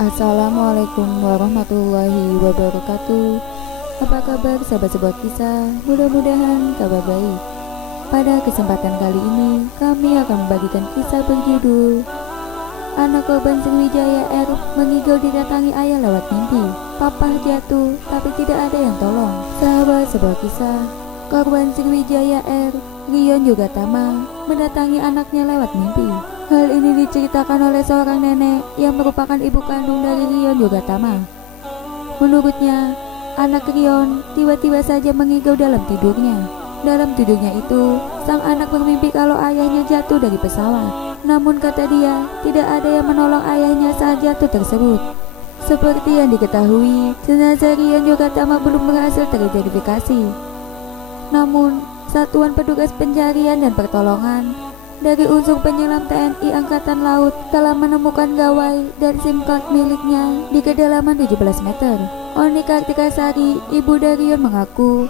Assalamualaikum warahmatullahi wabarakatuh. Apa kabar sahabat sebuah kisah? Mudah-mudahan kabar baik. Pada kesempatan kali ini kami akan membagikan kisah berjudul Anak korban Sriwijaya Air mengigau didatangi ayah lewat mimpi. Papa jatuh tapi tidak ada yang tolong. Sahabat sebuah kisah, korban Sriwijaya Air, Rion Yogatama, mendatangi anaknya lewat mimpi. Hal ini diceritakan oleh seorang nenek yang merupakan ibu kandung dari Rion Yogatama. Menurutnya, anak Rion tiba-tiba saja mengigau dalam tidurnya. Dalam tidurnya itu, sang anak bermimpi kalau ayahnya jatuh dari pesawat. Namun kata dia, tidak ada yang menolong ayahnya saat jatuh tersebut. Seperti yang diketahui, jenazah Rion Yogatama belum berhasil teridentifikasi. Namun, Satuan Petugas Pencarian dan Pertolongan dari unsur penyelam TNI Angkatan Laut telah menemukan gawai dan SIM card miliknya di kedalaman 17 meter. Oni Kartika Sari, ibu dari Rion, mengaku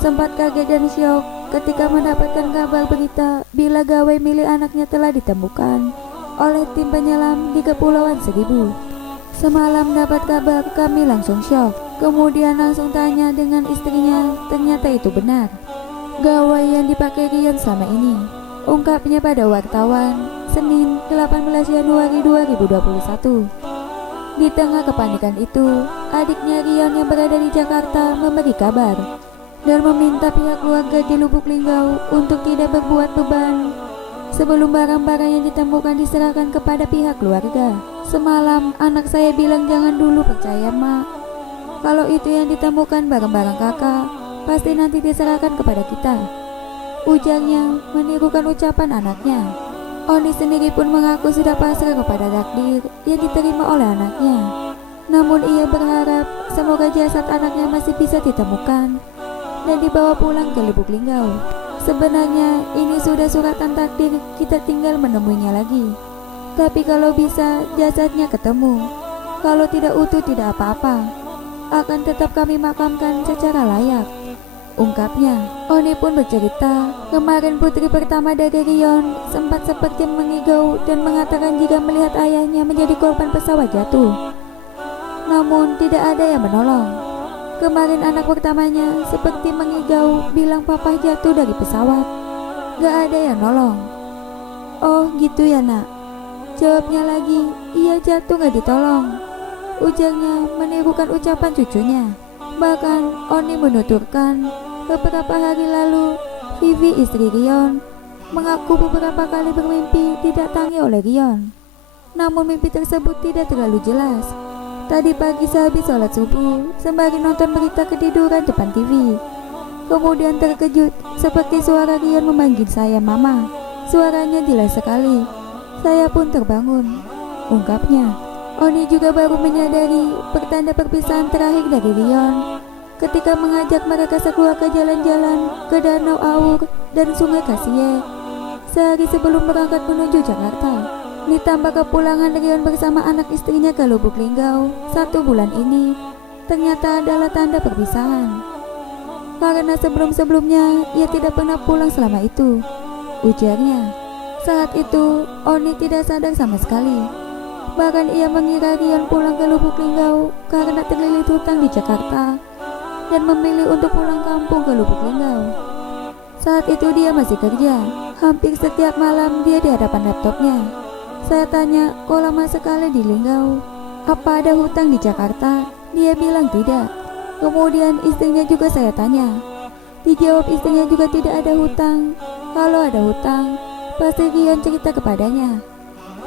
sempat kaget dan syok ketika mendapatkan kabar berita bila gawai milik anaknya telah ditemukan oleh tim penyelam di Kepulauan Seribu. Semalam dapat kabar, kami langsung syok. Kemudian langsung tanya dengan istrinya, ternyata itu benar gawai yang dipakai Rion selama ini. Ungkapnya pada wartawan Senin 18 Januari 2021. Di tengah kepanikan itu, adiknya Rion yang berada di Jakarta memberi kabar dan meminta pihak keluarga di Lubuk Linggau untuk tidak berbuat beban sebelum barang-barang yang ditemukan diserahkan kepada pihak keluarga. Semalam anak saya bilang jangan dulu percaya mak, kalau itu yang ditemukan barang-barang kakak pasti nanti diserahkan kepada kita, ujarnya menirukan ucapan anaknya. Oni sendiri pun mengaku sudah pasrah kepada takdir yang diterima oleh anaknya. Namun ia berharap semoga jasad anaknya masih bisa ditemukan dan dibawa pulang ke Lubuk Linggau. Sebenarnya ini sudah suratan takdir, kita tinggal menemuinya lagi. Tapi kalau bisa jasadnya ketemu, kalau tidak utuh tidak apa-apa, akan tetap kami makamkan secara layak, ungkapnya. Oni pun bercerita, kemarin putri pertama dari Rion sempat seperti mengigau dan mengatakan jika melihat ayahnya menjadi korban pesawat jatuh. Namun tidak ada yang menolong. Kemarin anak pertamanya seperti mengigau bilang papa jatuh dari pesawat. Gak ada yang nolong. Oh gitu ya nak, jawabnya lagi, iya jatuh gak ditolong, ujarnya menirukan ucapan cucunya. Bahkan Oni menuturkan beberapa hari lalu Vivi istri Rion mengaku beberapa kali bermimpi didatangi oleh Rion. Namun mimpi tersebut tidak terlalu jelas. Tadi pagi sehabis sholat subuh sembari nonton berita ketiduran depan TV, kemudian terkejut seperti suara Rion memanggil saya mama. Suaranya jelas sekali. Saya pun terbangun, ungkapnya. Oni juga baru menyadari pertanda perpisahan terakhir dari Rion ketika mengajak mereka sekeluarga jalan-jalan ke Danau Aur dan Sungai Kasie sehari sebelum berangkat menuju Jakarta. Ditambah kepulangan Rion bersama anak istrinya ke Lubuk Linggau 1 bulan ini ternyata adalah tanda perpisahan, karena sebelum-sebelumnya ia tidak pernah pulang selama itu, ujarnya. Saat itu Oni tidak sadar sama sekali. Bahkan ia mengira Rion pulang ke Lubuk Linggau karena terlilit hutang di Jakarta dan memilih untuk pulang kampung ke Lubuk Linggau. Saat itu dia masih kerja. Hampir setiap malam dia di hadapan laptopnya. Saya tanya, kok lama sekali di Linggau? Apa ada hutang di Jakarta? Dia bilang tidak. Kemudian istrinya juga saya tanya. Dijawab istrinya juga tidak ada hutang. Kalau ada hutang, pasti Rion cerita kepadanya,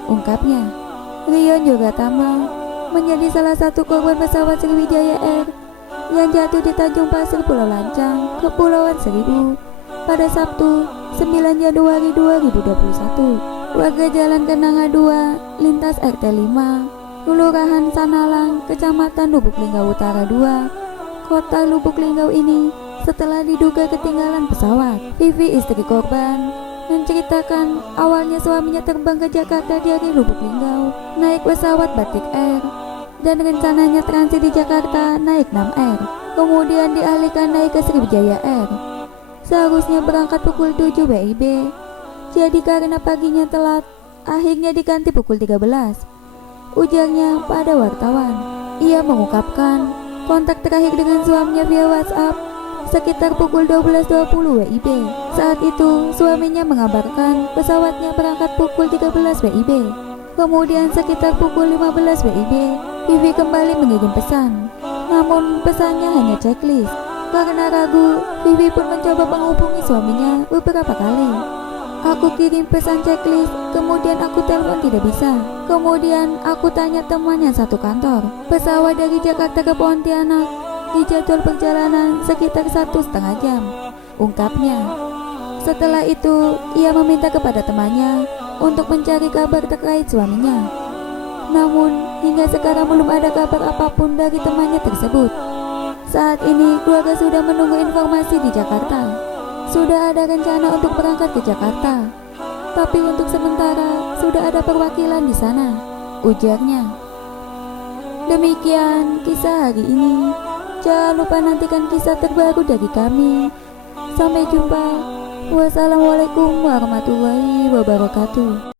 ungkapnya. Rion Yogatama menjadi salah satu korban pesawat Sriwijaya Air yang jatuh di Tanjung Pasir, Pulau Lancang, Kepulauan Seribu pada Sabtu 9 Januari 2021. Warga Jalan Kenanga 2, lintas RT 5, Kelurahan Sanalang, Kecamatan Lubuk Linggau Utara 2, Kota Lubuk Linggau ini setelah diduga ketinggalan pesawat. Vivi istri korban menceritakan awalnya suaminya terbang ke Jakarta dari Lubuk Linggau naik pesawat Batik Air dan rencananya transit di Jakarta naik Nam Air, kemudian dialihkan naik ke Sriwijaya Air. Seharusnya berangkat pukul 7 WIB, jadi karena paginya telat akhirnya diganti pukul 13. ujarnya pada wartawan. Ia mengungkapkan kontak terakhir dengan suaminya via WhatsApp sekitar pukul 12.20 WIB. Saat itu suaminya mengabarkan pesawatnya berangkat pukul 13 WIB. Kemudian sekitar pukul 15 WIB, Vivi kembali mengirim pesan. Namun pesannya hanya checklist. Karena ragu, Vivi pun mencoba menghubungi suaminya beberapa kali. Aku kirim pesan checklist, kemudian aku telepon tidak bisa. Kemudian aku tanya teman yang satu kantor. Pesawat dari Jakarta ke Pontianak di jadwal perjalanan sekitar 1,5 jam, ungkapnya. Setelah itu, ia meminta kepada temannya untuk mencari kabar terkait suaminya. Namun, hingga sekarang belum ada kabar apapun dari temannya tersebut. Saat ini keluarga sudah menunggu informasi di Jakarta. Sudah ada rencana untuk berangkat ke Jakarta. Tapi untuk sementara sudah ada perwakilan di sana, ujarnya. Demikian kisah hari ini. Jangan lupa nantikan kisah terbaru dari kami. Sampai jumpa. Wassalamualaikum warahmatullahi wabarakatuh.